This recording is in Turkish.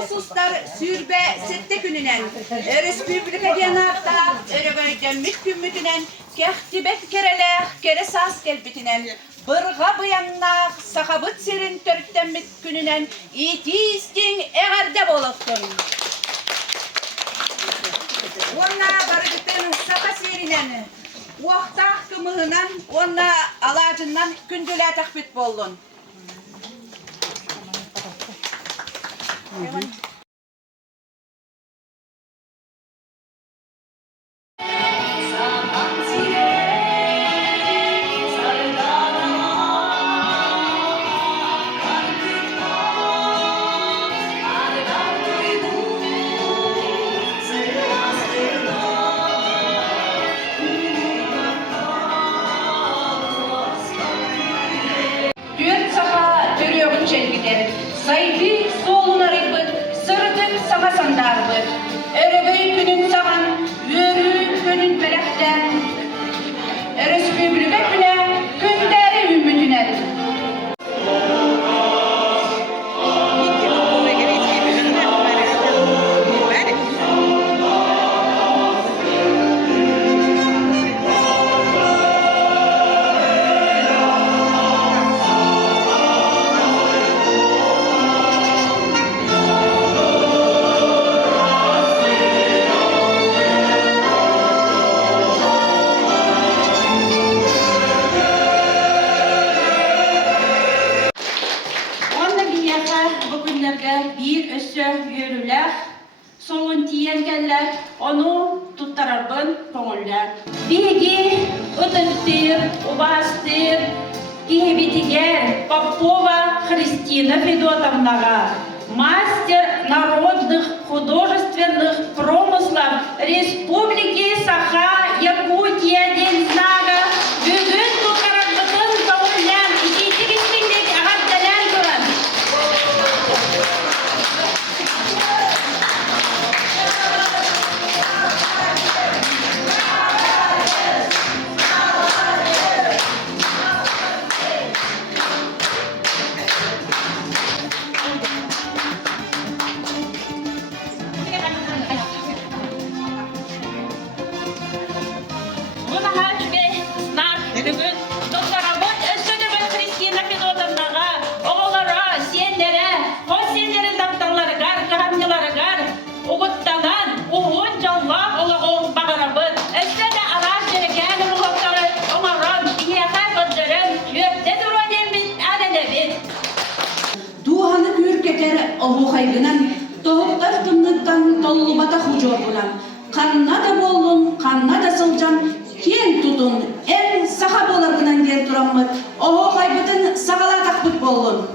Uluslar sürbe sette gününen, Respublika Diyanar'da örgöydönmüş gümmütünen, kehtibet kerelek kere sas gelbitinen, bırga bıyannak sahabıt serin törttenmit gününen, iti istin eğerde boluktun. Ona barıgıtın saka serinen, uaqtaq kımığınan, ona alacından gündüle takbit bollun. Dört saha törüyorun çelgider, sayfi solunarıbıt, sırıtıp saha sandarbıt. Örögöy günün sağan, yörü günün belekten, Respublika güne, günderi ümmütünen. Bugünlerde bir ösü yürürler, solun tiyengeller, onu tuttararbın konuller. Bigi ödültür, ubastır, Киевитигер Попова Христина Федотовна, мастер народных художественных промыслов Республики Саха-Якутия Дензнага, бүгін тұтарабытын көңіллән, итетігістіңдек ағатталан тұран. Oğu kaygınan, tohuklar tımlıktan tollubata hucur bulan. Kanna da bollun, kanna da sılcan, ken tutun, en saha bolargınan gel duranmıt. Oğu kaybıtın sağala takbıt bollun.